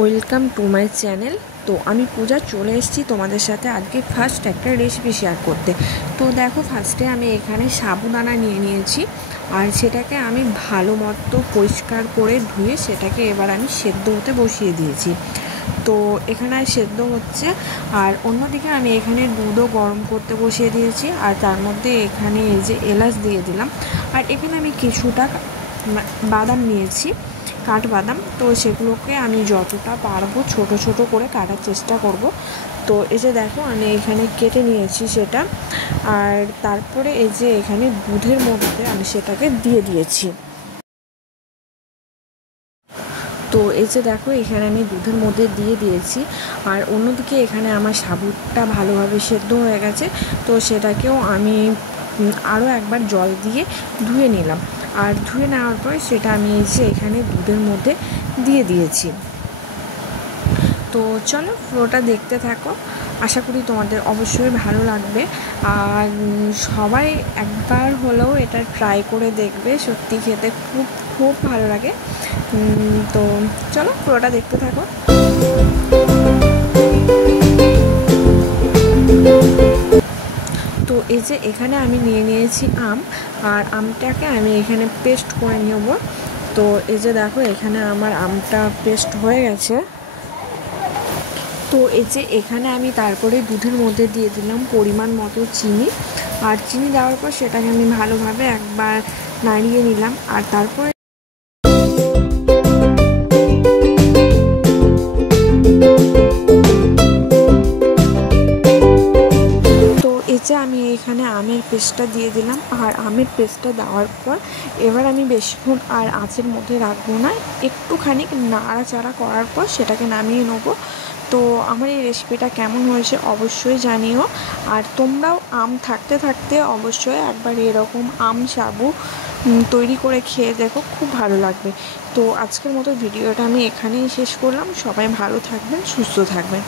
Welcome to my channel. তো আমি পূজা চলে এসেছি তোমাদের সাথে আজকে ফার্স্ট একটা রেসিপি শেয়ার করতে। তো দেখো, ফার্স্টে আমি এখানে সাবুদানা নিয়ে নিয়েছি, আর সেটাকে আমি ভালো মতো পরিষ্কার করে ধুয়ে সেটাকে এবার আমি সেদ্ধ হতে বসিয়ে দিয়েছি। তো এখানে সেদ্ধ হচ্ছে, আর অন্যদিকে আমি এখানে দুধও গরম করতে বসিয়ে দিয়েছি, আর তার মধ্যে এখানে এই যে এলাচ দিয়ে দিলাম। আর এখানে আমি কিছুটা বাদাম নিয়েছি, কাঠবাদাম। তো সেগুলোকে আমি যতটা পারবো ছোট ছোট করে কাটার চেষ্টা করব। তো এই যে দেখো, আমি এখানে কেটে নিয়েছি সেটা, আর তারপরে এই যে এখানে দুধের মধ্যে আমি সেটাকে দিয়ে দিয়েছি। তো এই যে দেখো, এখানে আমি দুধের মধ্যে দিয়ে দিয়েছি, আর অন্যদিকে এখানে আমার সাবুটা ভালোভাবে সেদ্ধ হয়ে গেছে। তো সেটাকেও আমি আরও একবার জল দিয়ে ধুয়ে নিলাম, আর ধুয়ে নেওয়ার পরে সেটা আমি এসে এখানে দুধের মধ্যে দিয়ে দিয়েছি। তো চলো পুরোটা দেখতে থাকো, আশা করি তোমাদের অবশ্যই ভালো লাগবে। আর সবাই একবার হলেও এটা ট্রাই করে দেখবে, সত্যি খেতে খুব খুব ভালো লাগে। তো চলো পুরোটা দেখতে থাকো। তো এই যে এখানে আমি নিয়ে নিয়েছি আম, আর আমটাকে আমি এখানে পেস্ট করে নেব। তো এই যে দেখো, এখানে আমার আমটা পেস্ট হয়ে গেছে। তো এই যে এখানে আমি তারপরে দুধের মধ্যে দিয়ে দিলাম পরিমাণ মতো চিনি, আর চিনি দেওয়ার পর সেটাকে আমি ভালোভাবে একবার নাড়িয়ে নিলাম। আর তারপরে তো এই যে আমি এখানে আমের পেস্টটা দিয়ে দিলাম, আর আমের পেস্টটা দেওয়ার পর এবার আমি বেশিক্ষণ আর আঁচের মধ্যে রাখবো না, একটুখানি নাড়াচাড়া করার পর সেটাকে নামিয়ে নেবো। তো আমার এই রেসিপিটা কেমন হয়েছে অবশ্যই জানিও, আর তোমরাও আম থাকতে থাকতে অবশ্যই একবার এরকম আম সাবু তৈরি করে খেয়ে দেখো, খুব ভালো লাগবে। তো আজকের মতো ভিডিওটা আমি এখানেই শেষ করলাম। সবাই ভালো থাকবেন, সুস্থ থাকবেন।